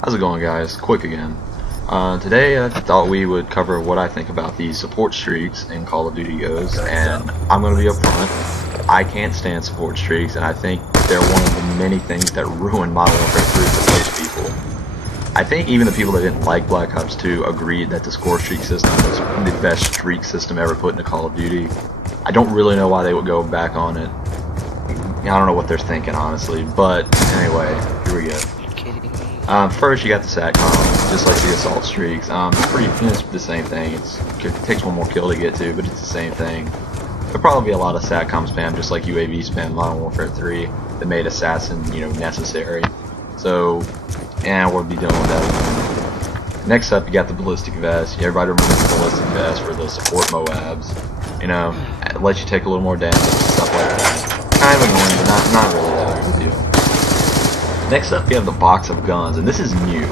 How's it going, guys? Quick again. Today I thought we would cover what I think about the support streaks in Call of Duty Ghosts, and I'm going to be upfront. I can't stand support streaks, and I think they're one of the many things that ruin Modern Warfare 3 for most people. I think even the people that didn't like Black Ops 2 agreed that the score streak system was the best streak system ever put into Call of Duty. I don't really know why they would go back on it. I don't know what they're thinking, honestly, but anyway, here we go. First, you got the SATCOM, just like the assault streaks. It's the same thing. It takes one more kill to get to, but it's the same thing. There'll probably be a lot of SATCOM spam, just like UAV spam in Modern Warfare 3, that made Assassin, necessary. So, we'll be dealing with that. Next up, you got the ballistic vest. Everybody remembers the ballistic vest for the support MOABs. It lets you take a little more damage and stuff like that. Kind of annoying, but not really that big of a deal. Next up, you have the box of guns, and this is new.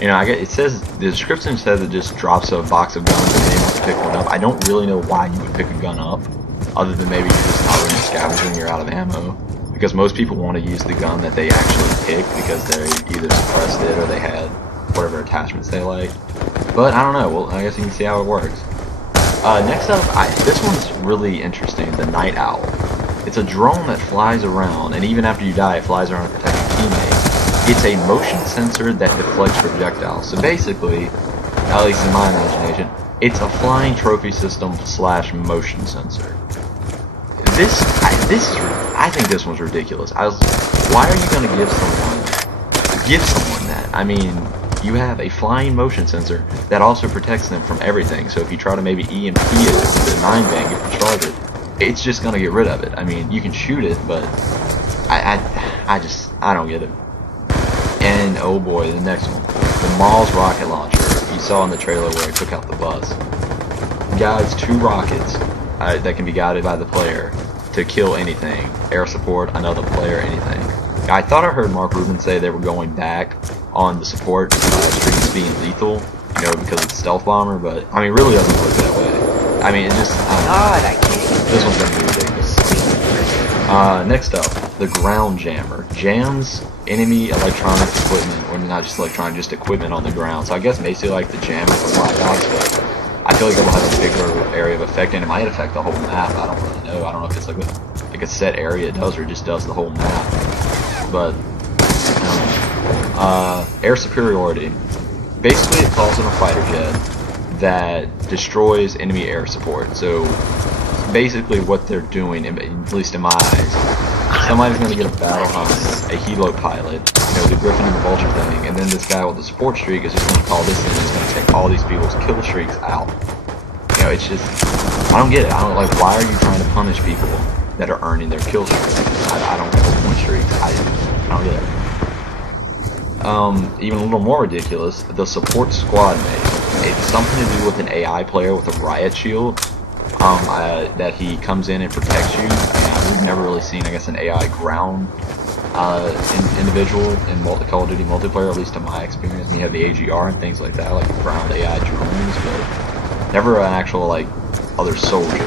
It says, the description says it just drops a box of guns and anyone can pick one up. I don't really know why you would pick a gun up, other than maybe you're just not really scavenging, you're out of ammo. Because most people want to use the gun that they actually pick because they either suppressed it or they had whatever attachments they like. But I don't know, well, I guess you can see how it works. Next up, this one's really interesting, the Night Owl. It's a drone that flies around, and even after you die, it flies around to protect your teammate. It's a motion sensor that deflects projectiles. So basically, at least in my imagination, it's a flying trophy system / motion sensor. I think this one's ridiculous. Why are you going to give someone that? I mean, you have a flying motion sensor that also protects them from everything. So if you try to maybe EMP it with a 9-bang, if you charge it, it's just gonna get rid of it. I mean, you can shoot it, but I don't get it. And oh boy, the next one, the Maul's rocket launcher. You saw in the trailer where it took out the bus. Guys, 2 rockets that can be guided by the player to kill anything, air support, another player, anything. I thought I heard Mark Rubin say they were going back on the support streaks being lethal, because it's stealth bomber, but I mean, it really doesn't work that way. I mean, it just, I can't. This one's gonna be ridiculous. Next up, the ground jammer. Jams enemy electronic equipment, or not just electronic, just equipment on the ground. So I guess basically like the jammer for Black Ops, but I feel like it will have a particular area of effect, and it might affect the whole map. I don't really know. I don't know if it's like a set area it does, or it just does the whole map. But, air superiority. Basically, it falls on a fighter jet that destroys enemy air support. So basically what they're doing, at least in my eyes, somebody's going to get a battle hunt, a helo pilot, the Griffin and the Vulture thing, and then this guy with the support streak is just going to call this in and is going to take all these people's kill streaks out. It's just, I don't get it. I don't, why are you trying to punish people that are earning their kill streaks? I don't get the point streaks. I don't get it. Even a little more ridiculous, the support squad mate. It's something to do with an AI player with a riot shield. That he comes in and protects you. We've never really seen, I guess, an AI ground individual in Call of Duty multiplayer, at least in my experience. You have the AGR and things like that, like ground AI drones, but never an actual, other soldier.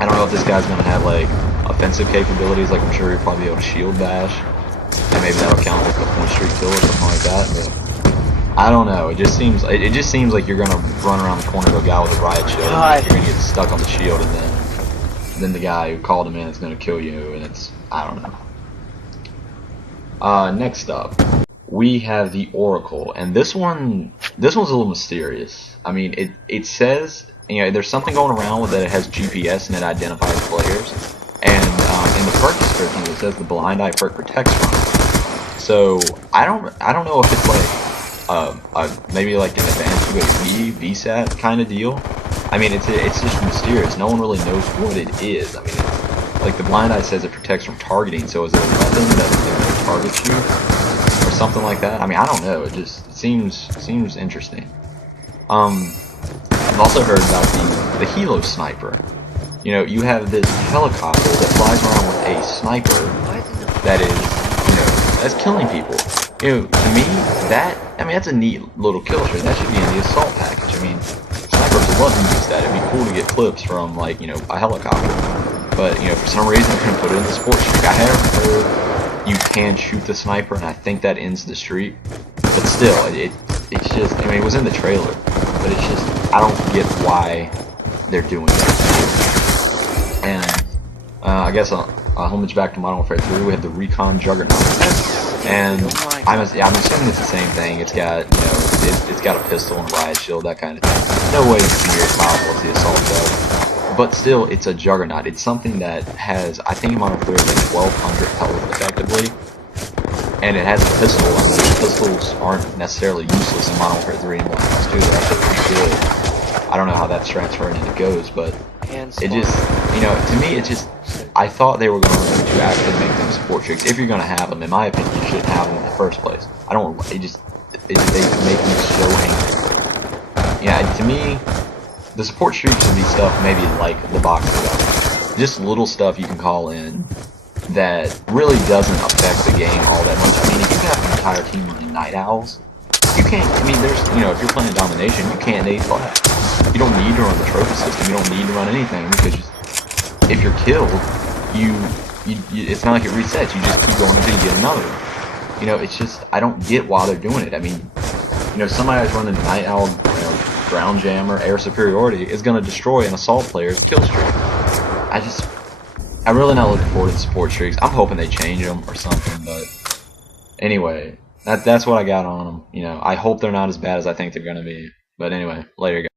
I don't know if this guy's going to have, offensive capabilities, I'm sure he'll probably be able to shield bash, and maybe that'll count as the point streak kill or something like that, but I don't know. It just seems like you're gonna run around the corner to a guy with a riot shield, and you're gonna get stuck on the shield, and then the guy who called him in is gonna kill you, and I don't know. Next up, we have the Oracle, and this one's a little mysterious. I mean, it says there's something going around with that. It has GPS and it identifies players, and in the perk description it says the blind eye perk protects from it. So I don't know if it's maybe an advanced UAV, VSAT kind of deal. I mean, it's just mysterious. No one really knows what it is. I mean, the blind eye says it protects from targeting, so is it a weapon that targets you? Or something like that? I mean, I don't know. It just seems interesting. I've also heard about the Helo Sniper. You have this helicopter that flies around with a sniper that is, that's killing people. To me, that's a neat little kill streak. That should be in the assault package. I mean, snipers would love to use that. It'd be cool to get clips from, a helicopter. But, for some reason, they're going to put it in the sports streak. I have heard you can shoot the sniper, and I think that ends the streak. But still, it's just, I mean, it was in the trailer, but it's just, I don't get why they're doing it. And I guess I'll homage back to Modern Warfare 3. We have the Recon Juggernaut, and I'm assuming it's the same thing. It's got, you know, it's got a pistol and a riot shield, that kind of thing. No way it's near as powerful as the assault does, but still, it's a Juggernaut. It's something that has, I think, in Modern Warfare like 1,200 health effectively, and it has a pistol. I mean, pistols aren't necessarily useless in Modern Warfare 3 and Modern Warfare 2. They're actually pretty good. I don't know how that's transferring into Ghosts, but it just, you know, to me, it just, I thought they were going to actually make them support tricks. If you're going to have them, in my opinion, you shouldn't have them in the first place. I don't, they make me so angry. Yeah, to me, the support streaks should be stuff maybe like the box stuff. Just little stuff you can call in that really doesn't affect the game all that much. I mean, if you have an entire team running Night Owls, you can't, I mean, there's, you know, if you're playing Domination, you can't nade flags. You don't need to run the trophy system, you don't need to run anything, because if you're killed, it's not like it resets, you just keep going until you get another one. You know, it's just, I don't get why they're doing it. I mean, you know, somebody that's running Night Owl, you know, ground jammer, air superiority, is going to destroy an assault player's kill streak. I'm really not looking forward to the support streaks. I'm hoping they change them or something, but anyway, that's what I got on them. You know, I hope they're not as bad as I think they're going to be. But anyway, later, guys.